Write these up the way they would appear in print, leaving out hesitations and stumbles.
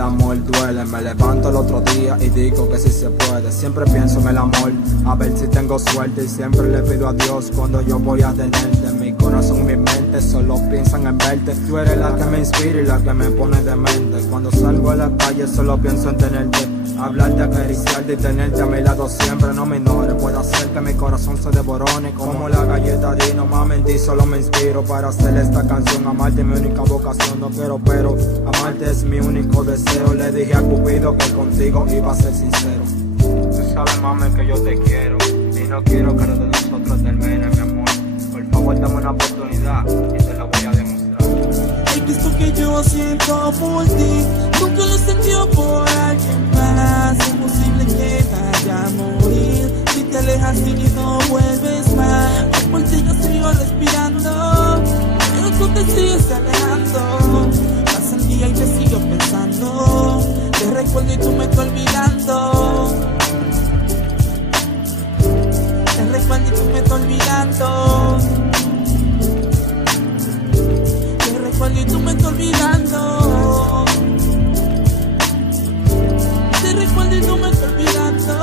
el amor duele. Me levanto el otro día y digo que sí se puede. Siempre pienso en el amor, a ver si tengo suerte. Y siempre le pido a Dios cuando yo voy a tenerte. Mi corazón y mi mente solo piensan en verte. Tú eres la que me inspira y la que me pone demente. Cuando salgo a la calle solo pienso en tenerte. Hablarte, acariciarte y tenerte a mi lado siempre. No me ignores, puede hacer que mi corazón se devorone como la galleta Dino. Mami, en ti solo me inspiro para hacer esta canción. Amarte es mi única vocación, no quiero pero amarte es mi único deseo. Le dije a Cupido que contigo iba a ser sincero. Tú sabes, mami, que yo te quiero y no quiero que lo de nosotros termine, mi amor. Por favor, dame una oportunidad y te la voy a demostrar. Es que esto que yo siento por ti nunca lo he sentido por alguien más. Es posible que vaya a morir si te alejas y no vuelves más. Hoy por ti yo sigo respirando, pero tú te sigues alejando. Pasa el día y te sigo pensando, te recuerdo y tú me estás olvidando. Te recuerdo y tú me estás olvidando. Te recuerdo y tú me estás olvidando. Te recuerdo y tú me estás olvidando.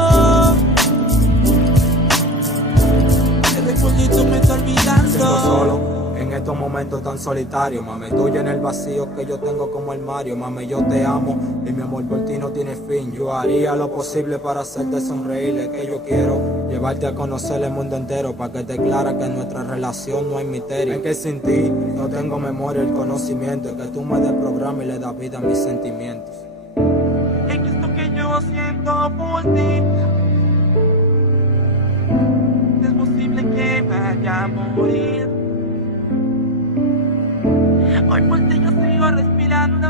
Te recuerdo y tú me estás olvidando. Siento solo en estos momentos tan solitarios, mami, tú en el vacío que yo tengo como el Mario. Mami, yo te amo y mi amor por ti no tiene fin. Yo haría lo posible para hacerte sonreír. Es que yo quiero llevarte a conocer el mundo entero, para que te clara que en nuestra relación no hay misterio. Es que sin ti no tengo memoria, el conocimiento. Es que tú me des programa y le das vida a mis sentimientos. Es que esto que yo siento por ti es posible que vaya a morir. Hoy por ti yo sigo respirando,